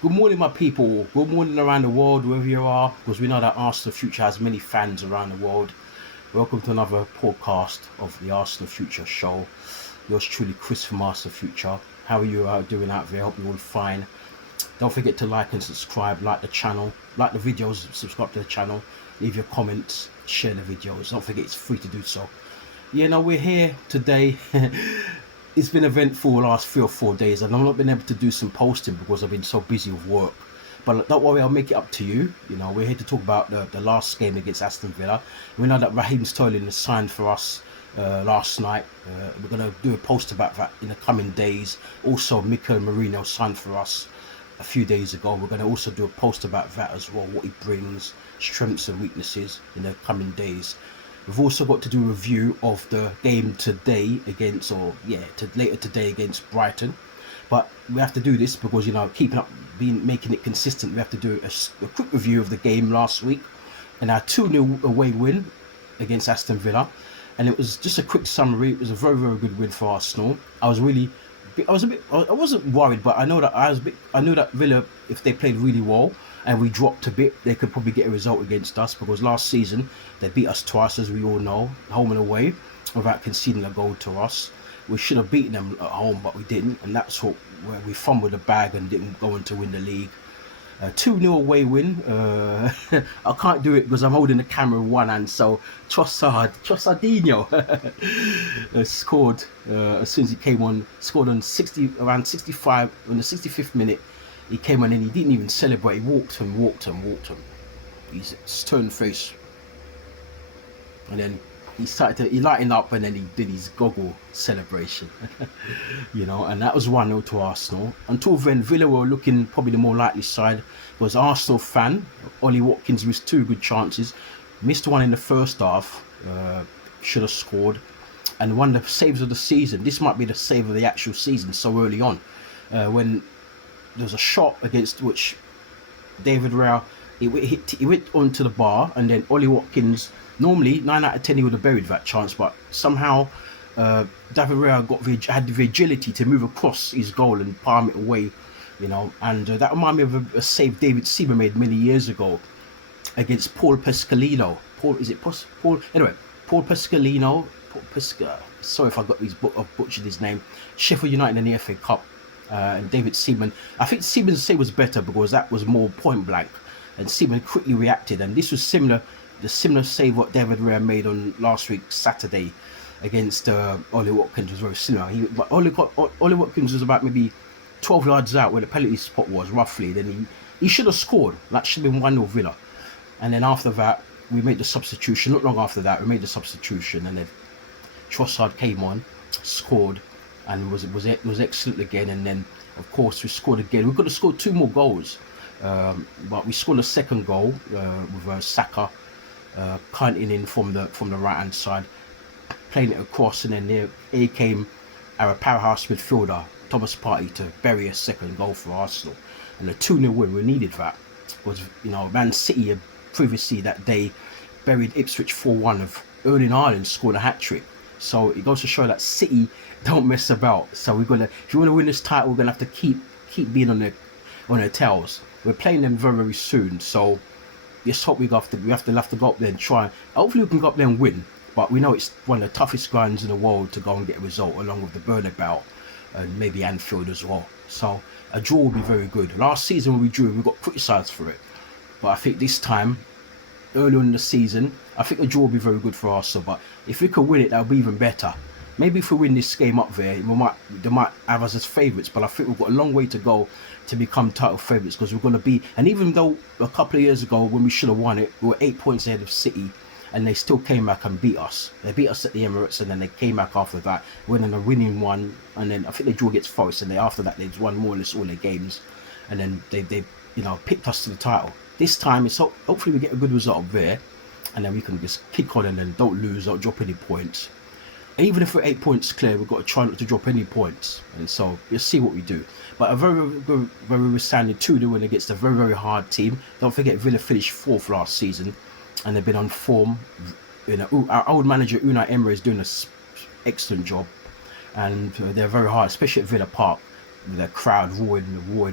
Good morning, my people. Good morning around the world, wherever you are, because we know that Arsenal Future has many fans around the world. Welcome to another podcast of the Arsenal Future show. Yours truly, Chris from Arsenal Future. How are you doing out there? Hope you're all fine. Don't forget to like and subscribe, like the channel, like the videos, subscribe to the channel, leave your comments, share the videos. Don't forget it's free to do so. We're here today. It's been eventful the last 3 or 4 days, and I've not been able to do some posting because I've been so busy with work. But don't worry, I'll make it up to you. We're here to talk about the last game against Aston Villa. We know that Raheem Sterling has signed for us last night. We're going to do a post about that in the coming days. Also, Mikel Merino signed for us a few days ago. We're going to also do a post about that as well, what he brings, strengths and weaknesses in the coming days. We've also got to do a review of the game today later today against Brighton. But we have to do this because keeping up, making it consistent. We have to do a quick review of the game last week and our 2-0 away win against Aston Villa. And it was just a quick summary. It was a very, very good win for Arsenal. I wasn't worried, but I knew that Villa, if they played really well and we dropped a bit, they could probably get a result against us, because last season they beat us twice, as we all know, home and away, without conceding a goal to us. We should have beaten them at home, but we didn't, and that's where we fumbled the bag and didn't go on to win the league. 2-0 away win. I can't do it because I'm holding the camera in one hand. So Trossardinho scored as soon as he came on. Scored on around 65 on the 65th minute. He came on and he didn't even celebrate. He walked him. His stern face, and then he lightened up, and then he did his goggle celebration. And that was 1-0 to Arsenal. Until then, Villa were looking probably the more likely side. Was Arsenal fan Ollie Watkins missed two good chances, missed one in the first half, should have scored, and one of the saves of the season. This might be the save of the actual season so early on, when there was a shot against which David Raya, he went onto the bar, and then Ollie Watkins, normally 9 out of 10 he would have buried that chance, but somehow David Raya had the agility to move across his goal and palm it away, and that reminded me of a save David Seaman made many years ago against Paul Pescalino. Paul Pescalino. Sorry if I got I've butchered his name. Sheffield United in the FA Cup. And David Seaman. I think Seaman's save was better because that was more point blank, and Seaman quickly reacted. And this was similar. The similar save what David Raya made on last week Saturday against Ollie Watkins was very similar. But Ollie Watkins was about maybe 12 yards out where the penalty spot was, roughly. Then he should have scored. That should have been 1-0 Villa. And then after that, we made the substitution. Not long after that, we made the substitution, and then Trossard came on, scored, and was excellent again. And then, of course, we scored again. We could have scored two more goals, but we scored a second goal with Saka punting in from the right hand side, playing it across, and then there came our powerhouse midfielder Thomas Partey to bury a second goal for Arsenal, and a 2-0 win. We needed that because Man City had previously that day buried Ipswich 4-1. Of Erling Haaland scored a hat trick, so it goes to show that City don't mess about. So if you want to win this title, we're gonna have to keep being on their tails. We're playing them very, very soon, so let's hope we have to go up there and try. Hopefully we can go up there and win, but we know it's one of the toughest grounds in the world to go and get a result, along with the Bernabeu and maybe Anfield as well. So a draw will be very good. Last season when we drew, we got criticised for it, but I think this time, earlier in the season, I think a draw will be very good for us. But if we could win it, that would be even better. Maybe if we win this game up there, they might have us as favourites, but I think we've got a long way to go to become title favourites, because we're going to be. And even though a couple of years ago when we should have won it, we were 8 points ahead of City, and they still came back and beat us. They beat us at the Emirates, and then they came back after that, winning a winning one, and then I think they drew against Forest, and then after that they'd won more or less all their games, and then they picked us to the title. This time it's hopefully we get a good result up there, and then we can just kick on and then don't lose, don't drop any points. And even if we're 8 points clear, we've got to try not to drop any points. And so we'll see what we do. But a very, very, very resounding 2-0 win against a very, very hard team. Don't forget, Villa finished 4th last season, and they've been on form. Our old manager Unai Emery is doing an excellent job, and they're very hard, especially at Villa Park. with the crowd roaring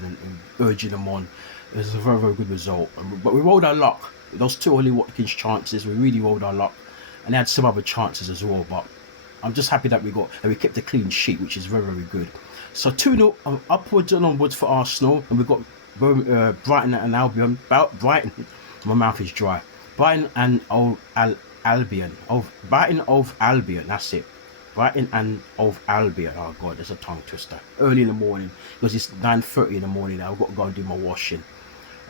and urging them on. It was a very, very good result. But we rolled our luck. Those two Ollie Watkins chances, we really rolled our luck. And they had some other chances as well. But I'm just happy that we kept a clean sheet, which is very, very good. So 2-0 upwards and onwards for Arsenal. And we've got Brighton and Albion. Brighton, my mouth is dry. Brighton and Albion. Brighton of Albion, that's it. Brighton and of Albion. Oh God, there's a tongue twister. Early in the morning, because it's 9:30 in the morning. I've got to go and do my washing,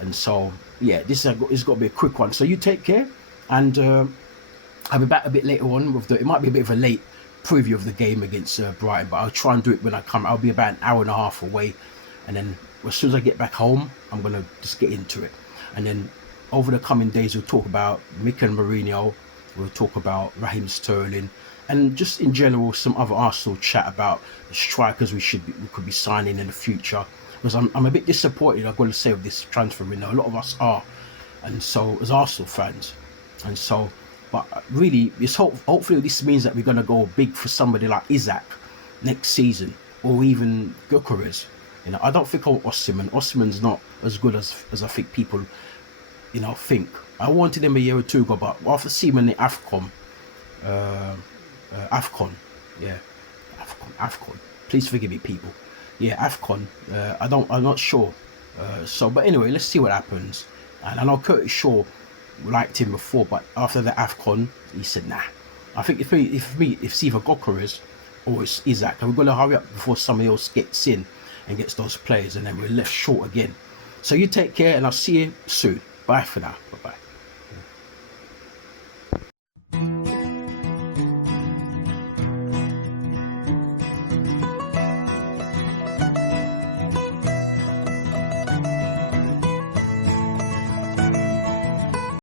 and so yeah, it's got to be a quick one. So you take care, and I'll be back a bit later on with it might be a bit of a late preview of the game against Brighton, but I'll try and do it when I come. I'll be about an hour and a half away, and then as soon as I get back home, I'm gonna just get into it, and then over the coming days we'll talk about Mikel Mourinho, we'll talk about Raheem Sterling, and just in general some other Arsenal chat about the strikers we could be signing in the future, because I'm a bit disappointed, I've got to say, with this transfer window. A lot of us are, and so as Arsenal fans, and so but really hopefully this means that we're going to go big for somebody like Isaac next season, or even Gyökeres. I don't think Osimhen. Osimhen's not as good as I think people think. I wanted him a year or two ago, but after seeing him in the AFCON, please forgive me, people. Yeah, AFCON. I'm not sure. But anyway, let's see what happens. And I know Curtis Shaw liked him before, but after the AFCON, he said nah. I think if it's either Gyökeres or it's Isaac, and we're going to hurry up before somebody else gets in and gets those players, and then we're left short again. So you take care, and I'll see you soon. Bye for now. Bye bye.